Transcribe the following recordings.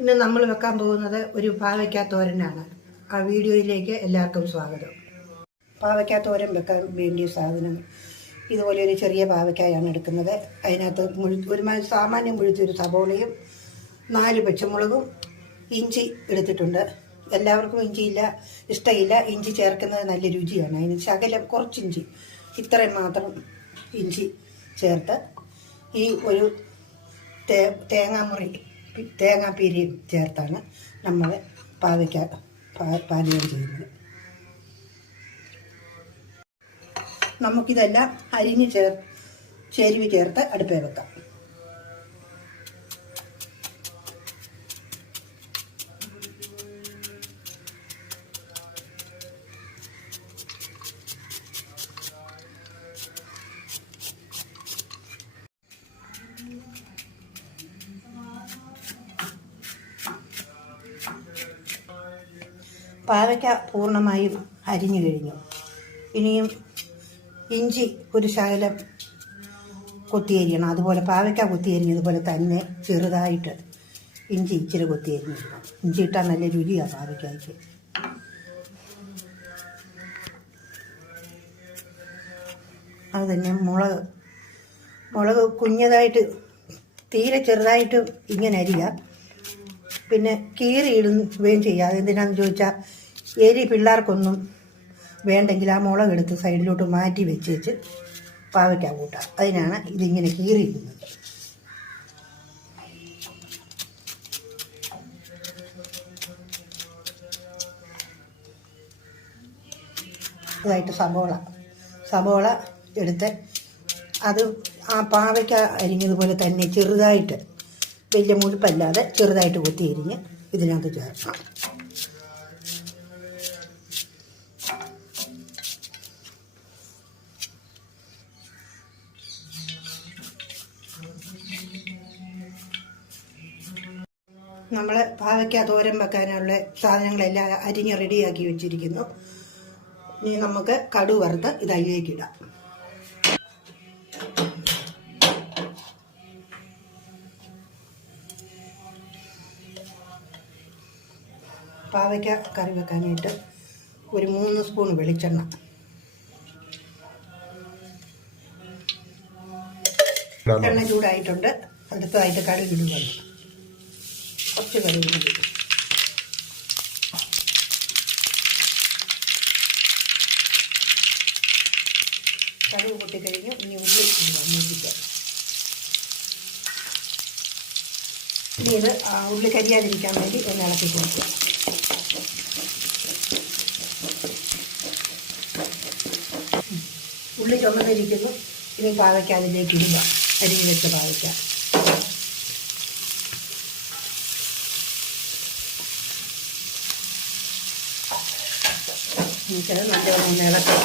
ഇന്ന് നമ്മൾ വെക്കാൻ പോകുന്നത് ഒരു പാവയ്ക്ക തോരനാണ്. ആ വീഡിയോയിലേക്ക് എല്ലാവർക്കും സ്വാഗതം. പാവയ്ക്ക തോരൻ വെക്കാൻ വേണ്ടിയ സാധനം ഇതുപോലെ ഒരു ചെറിയ പാവയ്ക്കായാണ് എടുക്കുന്നത്. അതിനകത്ത് ഒരു സാമാന്യം മുഴുത്തൊരു സബോളയും 4 പച്ചമുളകും ഇഞ്ചി എടുത്തിട്ടുണ്ട്. എല്ലാവർക്കും ഇഞ്ചിയില്ല ഇഷ്ടമില്ല. ഇഞ്ചി ചേർക്കുന്നത് നല്ല രുചിയാണ്. അതിന് ശകലം കുറച്ച് ഇഞ്ചി, ഇത്രയും മാത്രം ഇഞ്ചി ചേർത്ത് ഈ ഒരു തേങ്ങാപ്പീരിയും ചേർത്താണ് നമ്മൾ പാവയ്ക്ക പാചകം ചെയ്യുന്നത്. നമുക്കിതെല്ലാം അരിഞ്ഞ് ചേരുവി ചേർത്ത് അടുപ്പേ വെക്കാം. പാവയ്ക്ക പൂർണ്ണമായും അരിഞ്ഞു കഴിഞ്ഞു. ഇനിയും ഇഞ്ചി ഒരു ശകലം കൊത്തിയരിയണം. അതുപോലെ പാവയ്ക്ക കൊത്തിയരിഞ്ഞതുപോലെ തന്നെ ചെറുതായിട്ട് ഇഞ്ചി ഇച്ചിരി കൊത്തിയരിഞ്ഞിടണം. ഇഞ്ചി ഇട്ടാൽ നല്ല രുചിയാണ് പാവയ്ക്കയ്ക്ക്. അത് തന്നെ മുളക് കുഞ്ഞതായിട്ട് തീരെ ചെറുതായിട്ട് ഇങ്ങനെ അരിയുക. പിന്നെ കീറി ഇടുകയും ചെയ്യുക. അതെന്തിനാണെന്ന് ചോദിച്ചാൽ എരി പിള്ളേർക്കൊന്നും വേണ്ടെങ്കിൽ ആ മുളകെടുത്ത് സൈഡിലോട്ട് മാറ്റി വെച്ച് പാവയ്ക്ക കൂട്ടാം. അതിനാണ് ഇതിങ്ങനെ കീറിയിടുന്നത്. ഇതായിട്ട് സബോള എടുത്ത് അത് ആ പാവയ്ക്ക അരിഞ്ഞതുപോലെ തന്നെ ചെറുതായിട്ട്, വലിയ മുഴുപ്പല്ലാതെ ചെറുതായിട്ട് കൊത്തി അരിഞ്ഞ് ഇതിനകത്ത് ചേർക്കണം. നമ്മൾ പാവയ്ക്ക തോരൻ വെക്കാനുള്ള സാധനങ്ങളെല്ലാം അരിഞ്ഞ് റെഡിയാക്കി വെച്ചിരിക്കുന്നു. ഇനി നമുക്ക് കടുക് വറുത്ത് ഇത് അതിലേക്ക് ഇടാം. പാവയ്ക്ക കറി വെക്കാനായിട്ട് ഒരു 3 സ്പൂൺ വെളിച്ചെണ്ണ, എണ്ണ ചൂടായിട്ടുണ്ട്. അടുത്തതായിട്ട് കടുക് ഇടുക. കുറച്ച് കടുക് ഇടുക. കടുക് പൊട്ടിക്കഴിഞ്ഞ് ഇനി ഉള്ളി ഇടുക. മൂപ്പിക്കുക. ഇനി ഇത് ഉള്ളി കരിയാതിരിക്കാൻ വേണ്ടി ഒന്ന് ഇളക്കി കൊടുക്കുക. ഉള്ളി ചുമന്നിരിക്കുന്നു. ഇനി പാവയ്ക്ക അതിലേക്ക് ഇടുക. അരിഞ്ഞ് വെച്ച പാവയ്ക്ക എനിക്കത് നല്ലവണ്ണം ഇളക്കുക.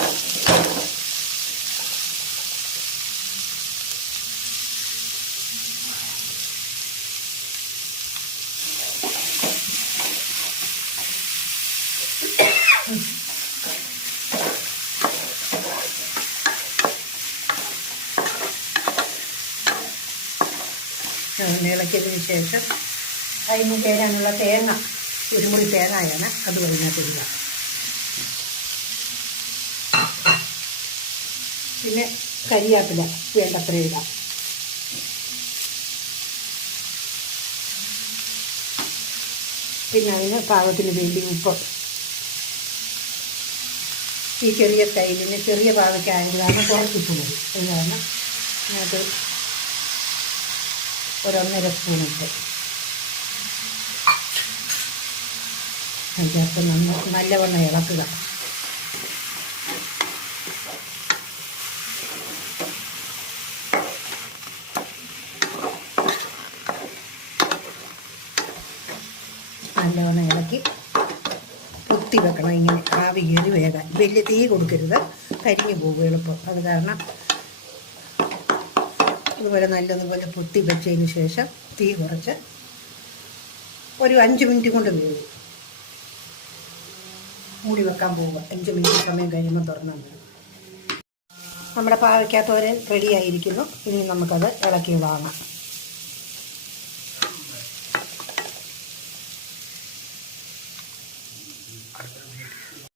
ഇളക്കിയതിന് ശേഷം അതിന് ചേരാനുള്ള തേങ്ങ, ഒരു മുറി തേങ്ങയാണ്, അത് അതിനകത്ത് ഇടുക. പിന്നെ കരിയാപ്പില വേണ്ടത്ര ഇടാം. പിന്നെ അതിന് പാകത്തിന് വേണ്ടി ഉപ്പ്. ഈ ചെറിയ സ്റ്റൈലിന് ചെറിയ പാവയ്ക്ക ആയതാണ് കുറച്ചിട്ട് മതി. അതിനാണ് അതിനകത്ത് ഒരു 1.5 സ്പൂൺ ഇട്ട് അതിനകത്ത് നല്ലവണ്ണം ഇളക്കുക. നല്ലവണ്ണം ഇളക്കി പൊത്തി വെക്കണം. ഇങ്ങനെ ആവി കയറി വേകാൻ. വലിയ തീ കൊടുക്കരുത്, കരിഞ്ഞു പോകും എളുപ്പം. അത് കാരണം ഇതുപോലെ നല്ലതുപോലെ പൊത്തി വെച്ചതിന് ശേഷം തീ കുറച്ച് ഒരു 5 മിനിറ്റ് കൊണ്ട് വേവും. മൂടി വെക്കാൻ പോവുക. 5 മിനിറ്റ് സമയം കഴിയുമ്പോൾ തുറന്നാൽ മതി. നമ്മുടെ പാവയ്ക്ക തോരൻ റെഡിയായിരിക്കുന്നു. ഇനി നമുക്കത് ഇളക്കി വാങ്ങാം. അടുത്ത വീഡിയോ